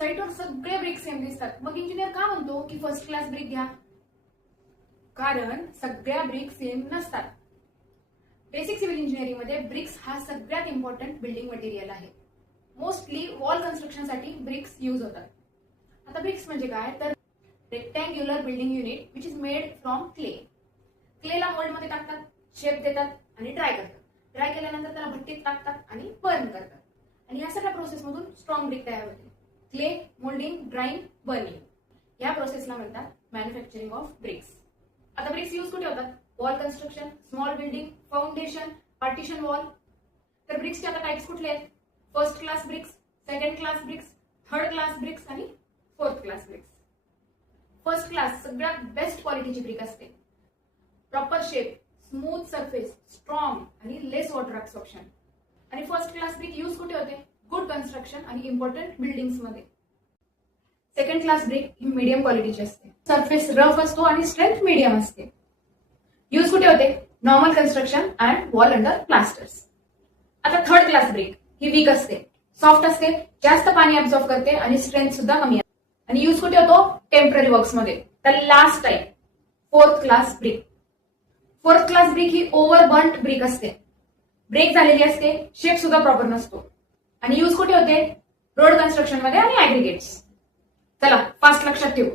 साईटवर सगळे brick same दिसतात, मग इंजिनियर का म्हणतो की फर्स्ट क्लास ब्रिक घ्या? कारण सगळ्या ब्रिक सेम नसतात. बेसिक सिव्हिल इंजिनिअरिंग मध्ये ब्रिक्स हा सगळ्यात इम्पॉर्टंट बिल्डिंग मटेरियल आहे. मोस्टली वॉल कन्स्ट्रक्शनसाठी ब्रिक्स यूज होतात. आता ब्रिक्स म्हणजे काय तर rectangular building unit which is made from clay. क्लेला मोल्डमध्ये टाकतात, शेप देतात आणि ड्राय करतात. ड्राय केल्यानंतर त्याला भट्टीत टाकतात आणि बर्न करतात. आणि या सगळ्या प्रोसेसमधून स्ट्रॉंग ब्रिक तयार होते. क्ले, मोल्डिंग, ड्राईंग, बर्निंग या प्रोसेसला म्हणतात मॅन्युफॅक्चरिंग ऑफ ब्रिक्स. आता ब्रिक्स यूज कुठे होतात? Wall construction, small building, foundation, partition wall. तर ब्रिक्सचे आता टाइप्स कुठले आहेत? First class bricks, second class bricks, third class bricks आणि fourth class bricks. First class सगळ्यात बेस्ट क्वालिटीची ब्रिक असते. Proper shape, smooth surface, strong आणि लेस वॉटर ऍब्सॉर्प्शन. आणि फर्स्ट क्लास ब्रिक यूज कुठे होते? गुड कन्स्ट्रक्शन आणि इम्पॉर्टंट बिल्डिंग्स मध्ये. सेकंड क्लास ब्रिक ही मीडियम क्वालिटीची असते. सरफेस रफ असतो आणि स्ट्रेंथ मीडियम असते. यूज कुठे होते? Normal construction and wall under plasters. आता थर्ड क्लास ब्रिक ही वीक असते, सॉफ्ट असते, जास्त पाणी ऍब्झॉर्ब करते आणि स्ट्रेंथ सुद्धा कमी असते. आणि यूज कुठे होतो? टेम्पररी वर्क्स मध्ये. तर last type fourth class brick. Fourth class brick ही ओव्हर बर्न्ट ब्रिक असते, ब्रेक झालेली असते, शेप सुद्धा प्रॉपर नसतो. आणि यूज कुठे होते? रोड कन्स्ट्रक्शन मध्ये आणि ऍग्रिगेट्स. चला फास्ट लक्षात ठेवू.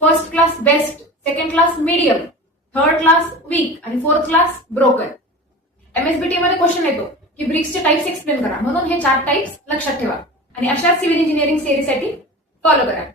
First class best, second class medium, third class weak आणि फोर्थ क्लास ब्रोकन. एमएसबीटी मध्ये क्वेश्चन येतो की ब्रिक्सचे टाइप्स एक्सप्लेन करा, म्हणून हे 4 टाइप्स लक्षात ठेवा आणि अशाच सिव्हिल इंजिनिअरिंग सेरीसाठी फॉलो करा.